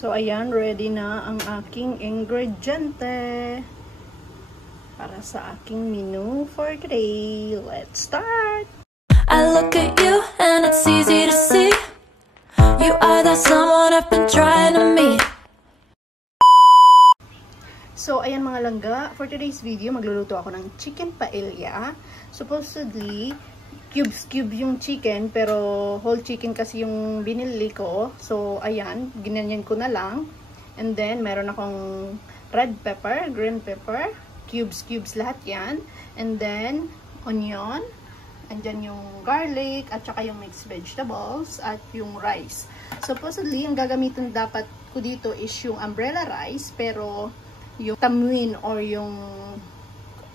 So, ayan, ready na ang aking ingrediente para sa aking menu for today. Let's start! I look at you and it's easy to see you are that someone I've been trying to meet. So, ayan mga langga, for today's video, magluluto ako ng chicken paella. Supposedly, cube yung chicken, pero whole chicken kasi yung binili ko. So, ayan, ginanyan ko na lang. And then, meron akong red pepper, green pepper, cubes lahat yan. And then, onion, andyan yung garlic, at saka yung mixed vegetables, at yung rice. Supposedly, yung gagamitin dapat ko dito is yung umbrella rice, pero yung tamuin or yung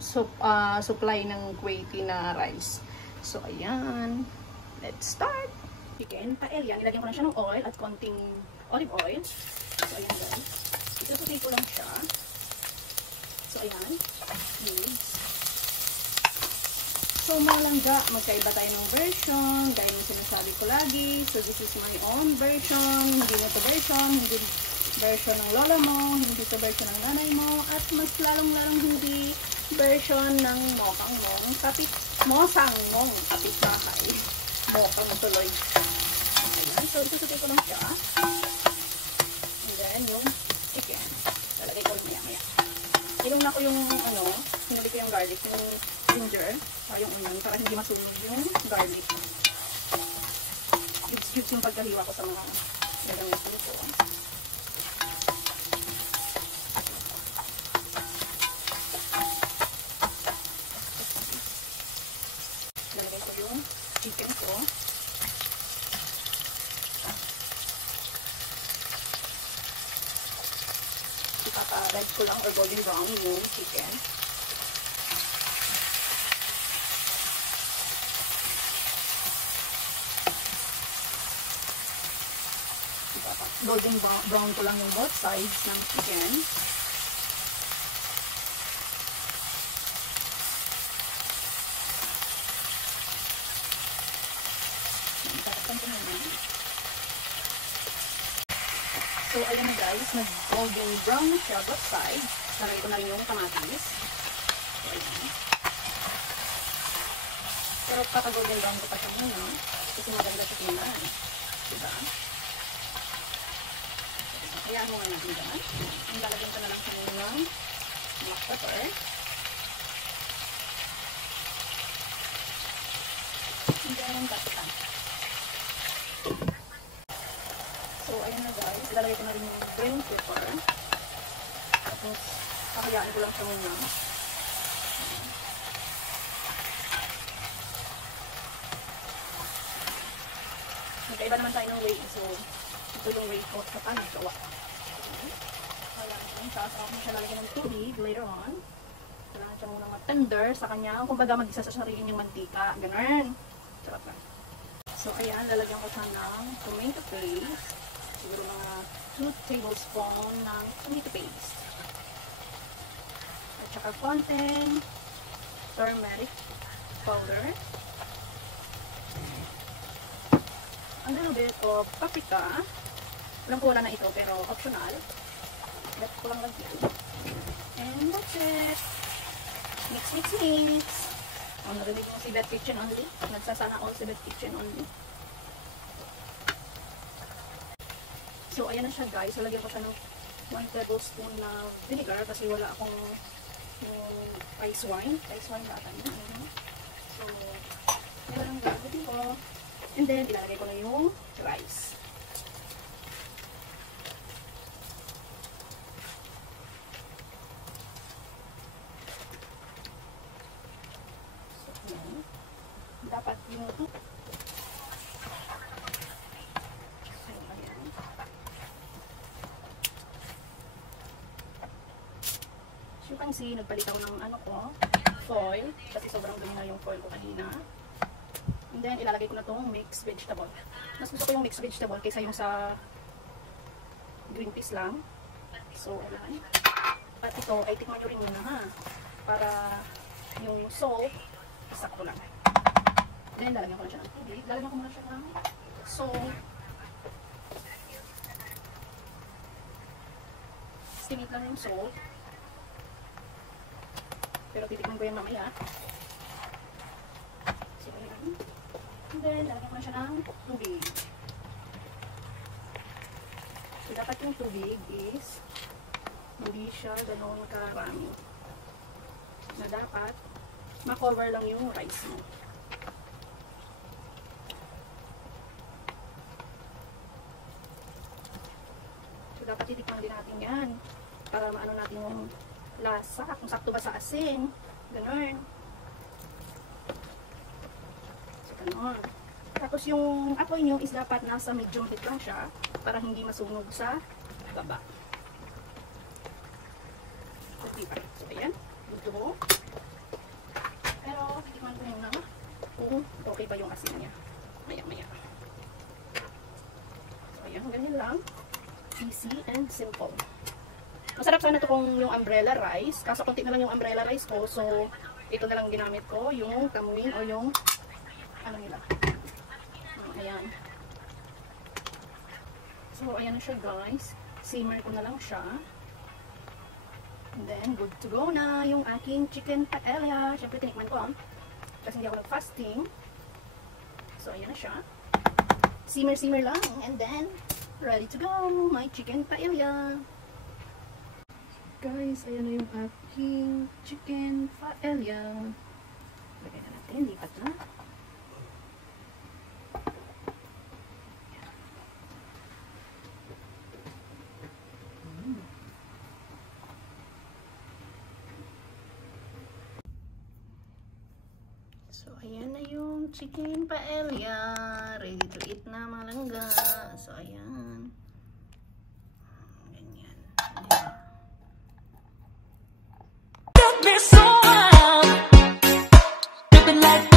supply ng Kuwaiti na rice. So, ayan. Let's start. Chicken paella. Nilagyan ko na siya ng oil at konting olive oil. So, ayan guys. Itutuloy ko lang siya. So, ayan. So, mga langga, magkaiba tayo ng version. Gaya ng sinasabi ko lagi. So, this is my own version. Hindi na ito version. Hindi version ng lola mo. Hindi ito version ng nanay mo. At mas lalong-lalong hindi version ng mokang mong kapit. Mosang mong kapit bahay. Mokang tuloy. Ayan. So, itutuloy ko lang siya. And then, yung chicken. Lalagay ko lang maya-maya. Ilong na ko yung, hinuli ko yung garlic, yung ginger, o yung onion, para hindi masunog yung garlic. Cubes yung pagkahiwa ko sa mga gagamitin ko. Lalagay ko yung chicken ko. Ipapa-red ko lang or golden brown yung chicken. Golden brown ko lang yung both sides ng chicken. So, ayan na guys, nag-golden brown na siya both sides. Lagay ko na rin yung kamatis. So, ayan. Pero papa-golden brown ko pa siya muna kasi maganda siya tingnan. Diba? Ayan mo nga natin dyan. Ang lalagyan ko na lang siya ng black pepper. And then yung gatikan. So, ayan na guys. Ilalagay ko na rin yung green pepper. Tapos, pakayaan ko lang siya muna. Magkaiba naman tayo ng way. So, ito yung way ko sa panagawa. Ayan. Sasarap mo siya lalagyan ng tubig later on. Kailangan siya muna matender sa kanya. Kung baga mag-isasasariin yung mantika. Ganun. Sarap na. So, ayan. Lalagyan ko siya ng tomato paste. Siguro mga 2 tablespoon ng tomato paste. At saka konting turmeric powder. A little bit of paprika. Alam ko wala na ito pero optional. Let's ko lang lagyan. And that's it. Mix. Narinig mo si Beth Kitchen Only. Nagsasana all si Beth Kitchen Only. So, ayan na siya guys. So, lagyan ko siya ng 1 tablespoon na vinegar kasi wala akong rice wine. Rice wine data niya. So, yan lang gagawin ko. And then, ilalagay ko na yung rice. So, yan. Dapat yung as you can see, nagpalit ako ng foil. Kasi sobrang dumi na yung foil ko kanina. And then, ilalagay ko na itong mixed vegetable. Mas gusto ko yung mixed vegetable kaysa yung sa green peas lang. So, ayan. At ito, ay tikman nyo rin muna ha. Para yung salt, isakto lang. Then, lalagyan ko na siya ng tubig. Lalagyan ko muna siya ng salt. estimate lang yung salt. Pero titignan ko yan mamaya. So, ayan. And then, lalagyan ko na siya ng tubig. So, dapat yung tubig is hindi siya ganoon karami. Na dapat ma-cover lang yung rice mo. So, dapat titikman din natin yan para maano natin yung lasa, kung sakto ba sa asin. Ganon. So, ganon. Tapos yung apoy nyo is dapat nasa medium heat lang siya para hindi masunog sa baba. So, diba? So, ayan. Good to go. Pero, titikman ko muna kung okay pa yung asin niya. Maya-maya. So, ayan. Ganyan lang. Easy and simple. Masarap sana ito kung yung umbrella rice. Kaso konti na lang yung umbrella rice ko. So, ito na lang ginamit ko. Yung kamuin o yung ano nila. Ayan. So, ayan na siya guys. Simmer ko na lang siya. And then, good to go na yung aking chicken paella. Siyempre, tinikman ko kasi hindi ako nag-fasting. So, ayan na siya. Simmer lang. And then, ready to go. My chicken paella. Guys, ayan na yung aking chicken paella. Lagyan na natin. Lipat na. So, ayan na yung chicken paella. Ready to eat na mga langga. So, ayan. Ganyan. Got me so wild, dripping like